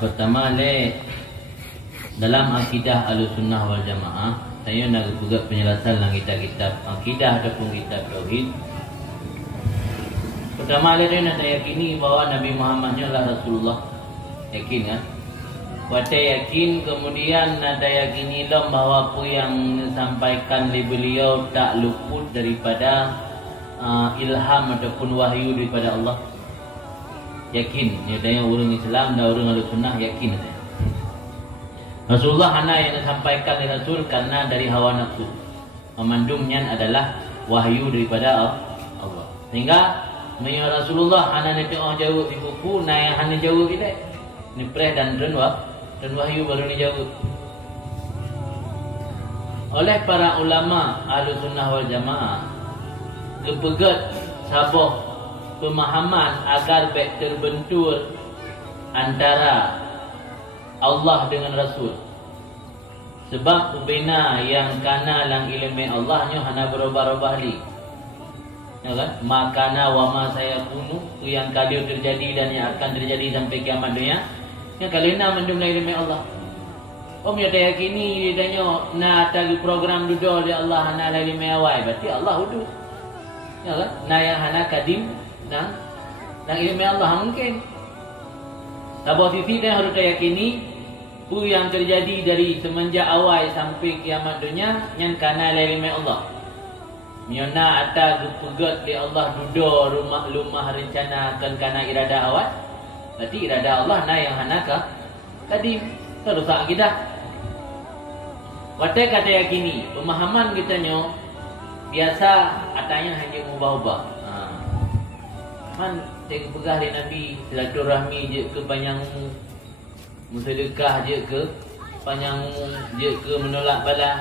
Pertama dalam akidah Ahlussunnah wal Jamaah, saya nak buat penjelasan dalam kitab akidah ataupun kitab tauhid. Pertama dia nak yakini bahawa Nabi Muhammad adalah Rasulullah. Yakin kan? Wata yakin, kemudian nak yakini bahawa apa yang disampaikan oleh beliau tak luput daripada ilham ataupun wahyu daripada Allah. Yakin, dia tanya orang Islam dan orang Ahlussunnah yakin. Rasulullah hanya yang disampaikan oleh Rasul karena dari hawa nafsu. Memandumnya adalah wahyu daripada Allah. Sehingga menurut Rasulullah hanya nanti orang jauh di buku, nah yang hanya jauh kita ni preh dan wahyu baru ni jauh. Oleh para ulama Ahlussunnah wal Jamaah kepegat sabah pemahaman agar baik terbentur antara Allah dengan Rasul. Sebab ubina yang kana lang ilmi Allah nyo hana berubah-ubah li. Ya kan? Makana wa ma sayakunu, yang kali terjadi dan yang akan terjadi sampai kiamat dunia. Yang kali na mendum ilmi Allah. Om ya dah yakini dia tanya na tadi program duduk di Allah hana ilmi awai, berarti Allah hudu. Ya kan? Na yang hana kadim dan ilmi Allah mungkin. Tabah sisi dia harus yakini apa yang terjadi dari semenjak awal sampai kiamat dunia yang kana ilmi Allah. Miona ata gepegat di Allah duduk rumah rencana kan kana irada awal. Berarti irada Allah na yang hanaka kadim. Terus akidah. Watai kata yakini, pemahaman kita nyo biasa atanya hanya ubah-ubah. Man tengok pegah di Nabi silaturahmi je ke panjangmu, bersedekah je ke panjangmu, je ke menolak bala,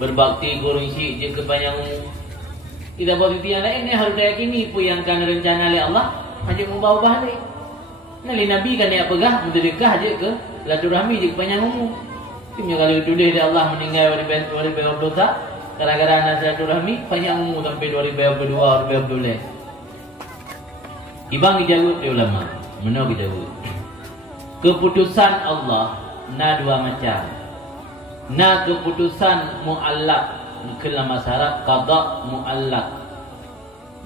berbakti kurungsi je ke panjangmu. Kita buat yang lain ni harus yakini apa yang kan rencana oleh Allah hanya ubah-ubah ni. Nali Nabi kan dia pegah bersedekah je ke silaturahmi je ke panjangmu. Timnya kalau tulis dia Allah meninggal 2020 gara-gara nak silaturahmi panjangmu sampai 2022 2012. Ibang dijawab di ulama. Mana dijawab? Keputusan Allah na dua macam. Na keputusan muallaq kelam masyarakat qada muallaq.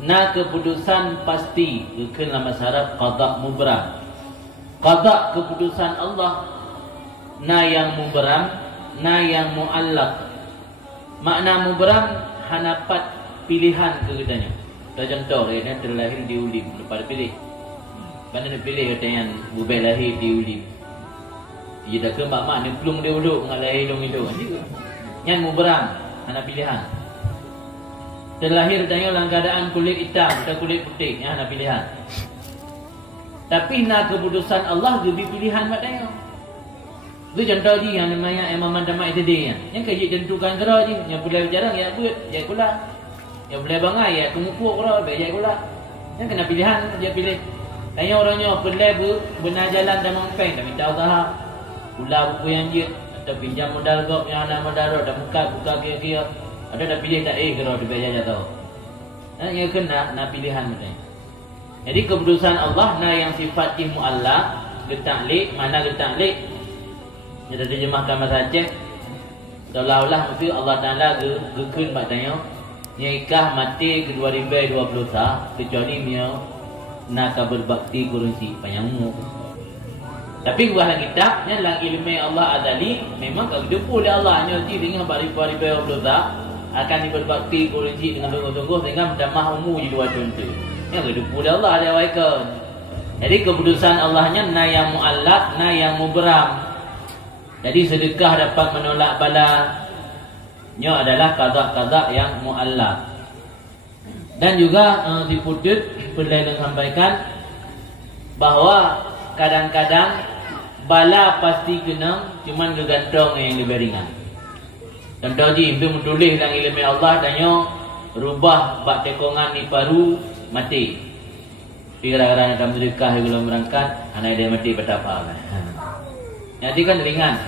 Na keputusan pasti kelam masyarakat qada mubram. Qada keputusan Allah na yang mubram, na yang muallaq. Makna mubram hanapat pilihan kepadanya. Contoh dia terlahir di ulim, lepas pilih. Kan dia pilih kata yang bubai lahir di ulim. Dia dah ke mak ni pelung dia duduk dengan lahir dong itu. Yang muberang, anak pilihan. Terlahir tanya dalam keadaan kulit hitam atau kulit putih, yang anak pilihan. Tapi nak keputusan Allah lebih pilihan mak tanya. Itu contoh dia yang namanya Imam Damak itu dia. Yang kajik tentukan kerja je, yang pulai berjarang ya buat, ya kula. Yang boleh bangai ya tunggu kura baik gula. Yang kena pilihan dia pilih. Tanya orangnya pelai benar jalan dan mempeng tak minta usaha. Pula buku yang dia atau pinjam modal kau yang ada modal dah buka kira-kira. Ada dah pilih tak kira dia bayar tahu. Yang kena nak pilihan macam. Jadi keputusan Allah na yang sifat muallaq getaklek mana getaklek. Dia dah terjemahkan bahasa Aceh. Seolah-olah mesti Allah Taala gekun mak tanya. Nikah mati ke 2020 kecuali dia nak berbakti kurunsi panjangmu. Tapi buah kitab yang lang ilmu Allah azali memang kalau depu oleh Allah hanya dengan 2020 akan berbakti kurunsi dengan sungguh-sungguh sehingga mendamah umur di dua contoh. Yang depu oleh Allah ada waikon. Jadi keputusan Allahnya na yang muallaq, na yang mubram. Jadi sedekah dapat menolak bala. Nya adalah qada-qada yang muallaq. Dan juga diputut pernah sampaikan bahawa kadang-kadang bala pasti kena cuman gegantung yang lebih ringan. Contoh je itu menulis dalam ilmu Allah tanya rubah bak tekongan ni paru mati. Gara-gara nak sedekah belum berangkat, anak dia mati betapa. Jadi kan ringan.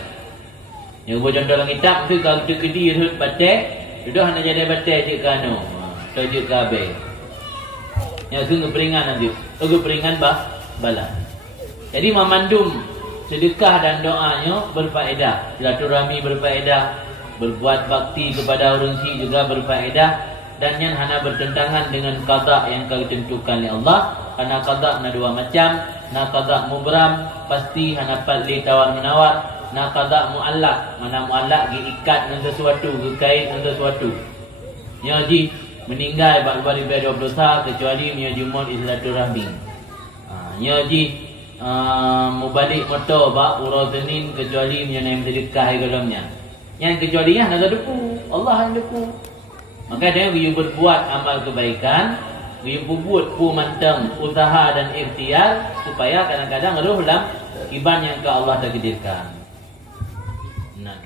Yang buat contoh dalam kitab tu kalau tu kedi tu batek, itu hanya jadi batek je kanu. Tujuk kabe. Yang tu ngeperingan nanti. Tu ngeperingan bala. Jadi memandum sedekah dan doanya berfaedah, silaturahmi berfaedah, berbuat bakti kepada orang si juga berfaedah, dan yang hana bertentangan dengan qada yang kau tentukan oleh Allah. Karena qada na dua macam, na qada mubram pasti hana patli tawar menawar, na qada muallaq, mana muallaq diikat dengan sesuatu, berkait dengan sesuatu. Nyaji meninggal baru ibadah berdosa kecuali nyaji mon silaturahmi. Nyaji mubalik motor bak urus Senin kecuali menyenai sedekah di dalamnya. Yang kecuali yang nak depu, Allah yang depu. Maka dia berbuat amal kebaikan, berbuat mantang usaha dan ikhtiar supaya kadang-kadang roh dalam iban yang ke Allah takdirkan. Nah.